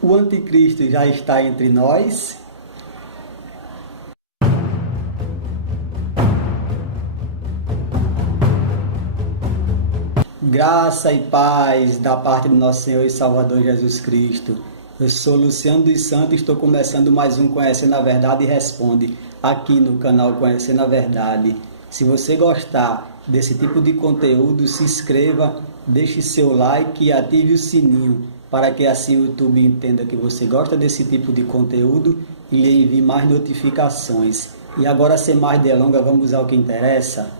O anticristo já está entre nós? Graça e paz da parte do nosso Senhor e Salvador Jesus Cristo. Eu sou Luciano dos Santos e estou começando mais um Conhecendo a Verdade e Responde aqui no canal Conhecendo a Verdade. Se você gostar desse tipo de conteúdo, se inscreva, deixe seu like e ative o sininho para que assim o YouTube entenda que você gosta desse tipo de conteúdo e lhe envie mais notificações. E agora, sem mais delongas, vamos ao que interessa.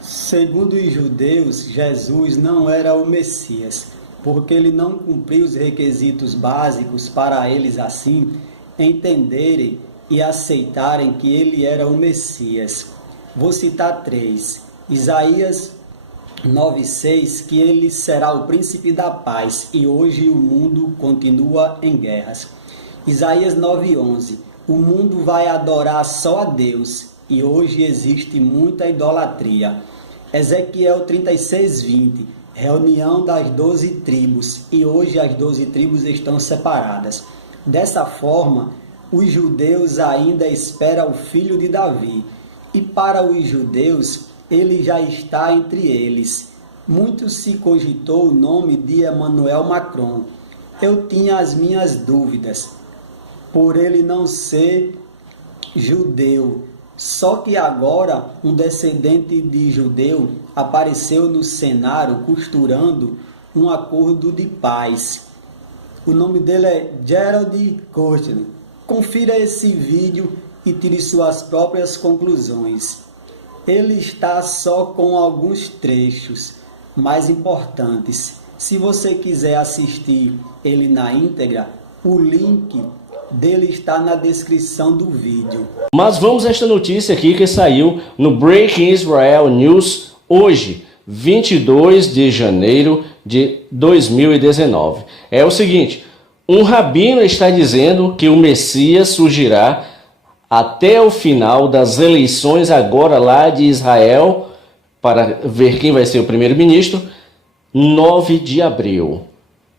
Segundo os judeus, Jesus não era o Messias, porque ele não cumpriu os requisitos básicos para eles assim entenderem e aceitarem que ele era o Messias. Vou citar três. Isaías 9,6, que ele será o príncipe da paz, e hoje o mundo continua em guerras. Isaías 9,11, o mundo vai adorar só a Deus, e hoje existe muita idolatria. Ezequiel 36:20, reunião das 12 tribos, e hoje as 12 tribos estão separadas. Dessa forma, os judeus ainda esperam o filho de Davi, e para os judeus, ele já está entre eles. Muito se cogitou o nome de Emmanuel Macron. Eu tinha as minhas dúvidas, por ele não ser judeu. Só que agora um descendente de judeu apareceu no cenário costurando um acordo de paz. O nome dele é Gerald Kushner. Confira esse vídeo e tire suas próprias conclusões. Ele está só com alguns trechos mais importantes. Se você quiser assistir ele na íntegra, o link dele está na descrição do vídeo. Mas vamos a esta notícia aqui que saiu no Breaking Israel News hoje, 22 de janeiro de 2019. É o seguinte, um rabino está dizendo que o Messias surgirá até o final das eleições agora lá de Israel, para ver quem vai ser o primeiro-ministro, 9 de abril.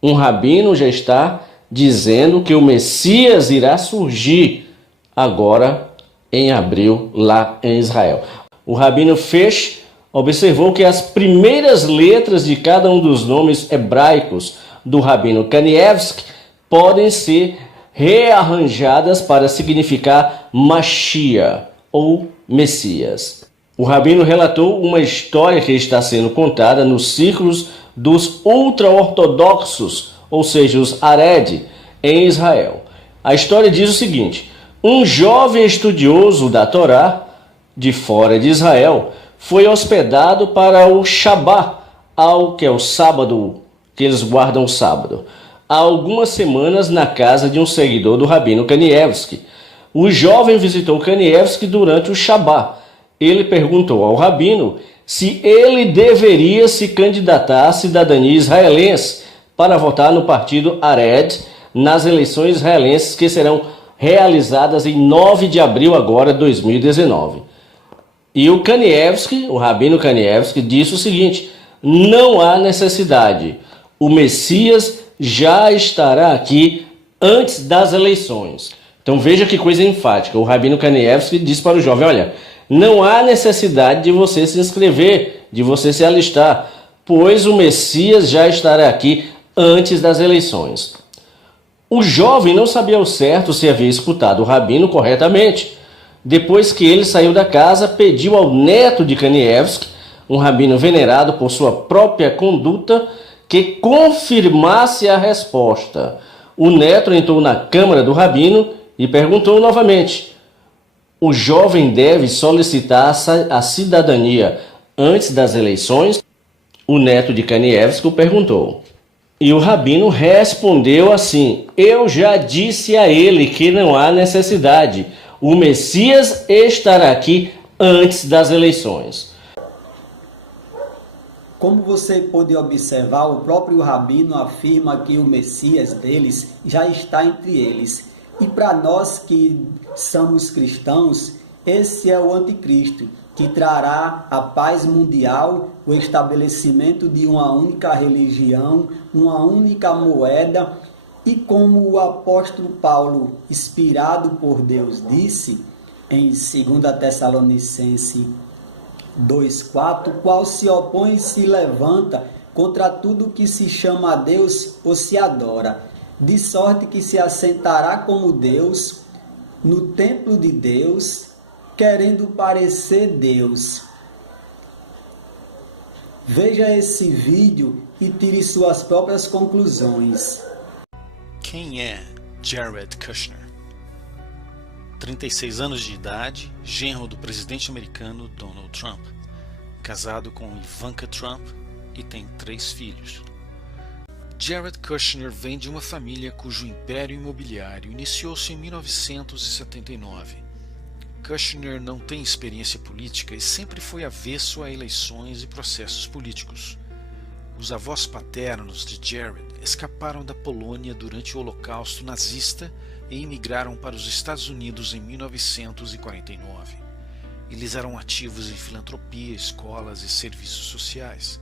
Um rabino já está dizendo que o Messias irá surgir agora em abril lá em Israel. O rabino Fesh observou que as primeiras letras de cada um dos nomes hebraicos do rabino Kanievsky podem ser rearranjadas para significar Mashiach ou Messias. O rabino relatou uma história que está sendo contada nos círculos dos ultra-ortodoxos, ou seja, os Hared, em Israel. A história diz o seguinte: um jovem estudioso da Torá, de fora de Israel, foi hospedado para o Shabbat, que é o sábado, que eles guardam o sábado, há algumas semanas na casa de um seguidor do rabino Kanievsky. O jovem visitou Kanievsky durante o Shabbat. Ele perguntou ao rabino se ele deveria se candidatar à cidadania israelense para votar no partido Hared nas eleições israelenses que serão realizadas em 9 de abril agora, 2019. E o Kanievsky, o rabino Kanievsky, disse o seguinte: não há necessidade. O Messias já estará aqui antes das eleições. Então veja que coisa enfática. O rabino Kanievsky disse para o jovem: olha, não há necessidade de você se inscrever, de você se alistar, pois o Messias já estará aqui antes das eleições. O jovem não sabia ao certo se havia escutado o rabino corretamente. Depois que ele saiu da casa, pediu ao neto de Kanievsky, um rabino venerado por sua própria conduta, que confirmasse a resposta. O neto entrou na câmara do rabino e perguntou novamente: o jovem deve solicitar a cidadania antes das eleições? O neto de Kanievsky perguntou. E o rabino respondeu assim: eu já disse a ele que não há necessidade. O Messias estará aqui antes das eleições. Como você pode observar, o próprio rabino afirma que o Messias deles já está entre eles. E para nós que somos cristãos, esse é o anticristo, que trará a paz mundial, o estabelecimento de uma única religião, uma única moeda, e como o apóstolo Paulo, inspirado por Deus, disse em 2 Tessalonicenses 2,4, qual se opõe e se levanta contra tudo que se chama a Deus ou se adora, de sorte que se assentará como Deus no templo de Deus, querendo parecer Deus. Veja esse vídeo e tire suas próprias conclusões. Quem é Jared Kushner? 36 anos de idade, genro do presidente americano Donald Trump, casado com Ivanka Trump e tem 3 filhos. Jared Kushner vem de uma família cujo império imobiliário iniciou-se em 1979. Kushner não tem experiência política e sempre foi avesso a eleições e processos políticos. Os avós paternos de Jared escaparam da Polônia durante o Holocausto nazista e emigraram para os Estados Unidos em 1949. Eles eram ativos em filantropia, escolas e serviços sociais.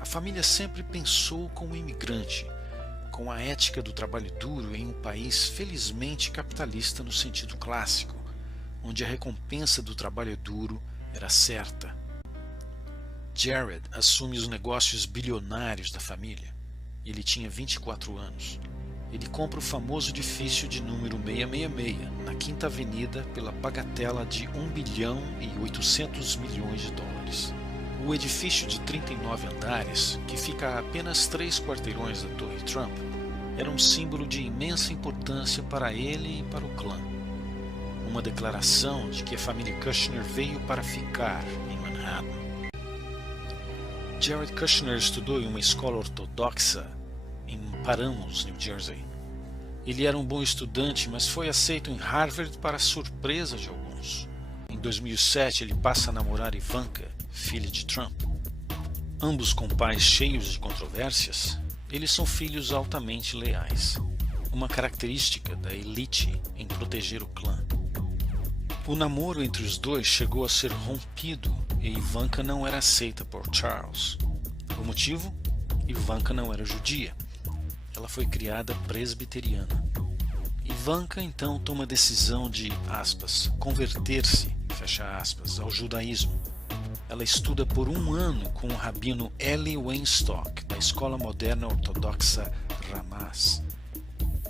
A família sempre pensou como imigrante, com a ética do trabalho duro em um país felizmente capitalista no sentido clássico, onde a recompensa do trabalho duro era certa. Jared assume os negócios bilionários da família. Ele tinha 24 anos. Ele compra o famoso edifício de número 666, na Quinta Avenida, pela bagatela de 1 bilhão e 800 milhões de dólares. O edifício de 39 andares, que fica a apenas 3 quarteirões da Torre Trump, era um símbolo de imensa importância para ele e para o clã. Uma declaração de que a família Kushner veio para ficar em Manhattan. Jared Kushner estudou em uma escola ortodoxa em Paramus, New Jersey. Ele era um bom estudante, mas foi aceito em Harvard para surpresa de alguns. Em 2007, ele passa a namorar Ivanka, filha de Trump. Ambos com pais cheios de controvérsias, eles são filhos altamente leais, uma característica da elite em proteger o clã. O namoro entre os dois chegou a ser rompido e Ivanka não era aceita por Charles. O motivo? Ivanka não era judia. Ela foi criada presbiteriana. Ivanka então toma a decisão de, aspas, converter-se, fecha aspas, ao judaísmo. Ela estuda por 1 ano com o rabino Eli Weinstock, da Escola Moderna Ortodoxa Ramaz.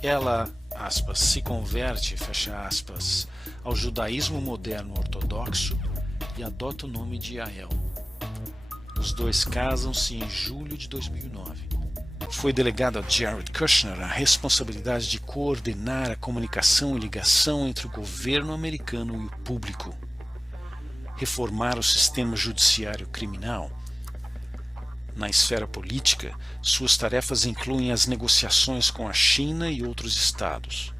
Ela, aspas, se converte, fecha aspas, ao judaísmo moderno ortodoxo e adota o nome de Yael. Os dois casam-se em julho de 2009. Foi delegado a Jared Kushner a responsabilidade de coordenar a comunicação e ligação entre o governo americano e o público, reformar o sistema judiciário criminal. Na esfera política, suas tarefas incluem as negociações com a China e outros estados.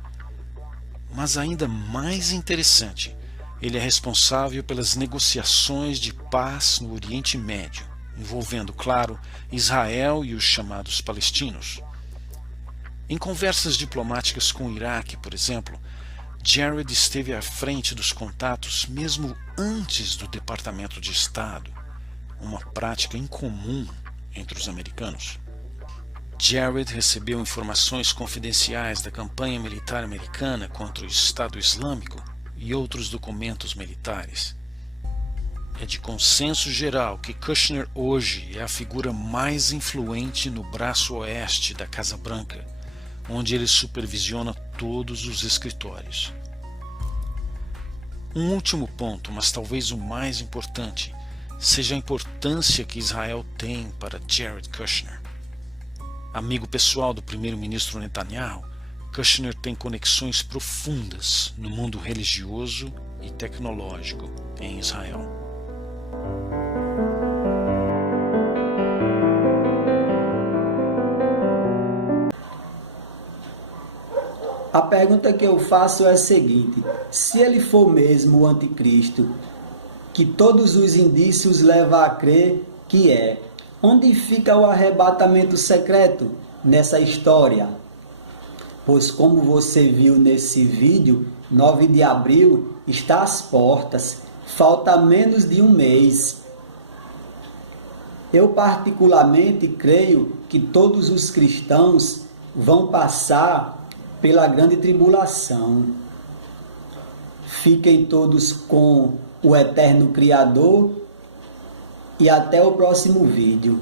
Mas ainda mais interessante, ele é responsável pelas negociações de paz no Oriente Médio, envolvendo, claro, Israel e os chamados palestinos. Em conversas diplomáticas com o Iraque, por exemplo, Jared esteve à frente dos contatos mesmo antes do Departamento de Estado, uma prática incomum entre os americanos. Jared recebeu informações confidenciais da campanha militar americana contra o Estado Islâmico e outros documentos militares. É de consenso geral que Kushner hoje é a figura mais influente no braço oeste da Casa Branca, onde ele supervisiona todos os escritórios. Um último ponto, mas talvez o mais importante, seja a importância que Israel tem para Jared Kushner. Amigo pessoal do primeiro-ministro Netanyahu, Kushner tem conexões profundas no mundo religioso e tecnológico em Israel. A pergunta que eu faço é a seguinte: se ele for mesmo o anticristo, que todos os indícios levam a crer que é, onde fica o arrebatamento secreto nessa história? Pois como você viu nesse vídeo, 9 de abril está às portas falta menos de um mês. Eu particularmente creio que todos os cristãos vão passar pela grande tribulação. Fiquem todos com o eterno Criador e até o próximo vídeo.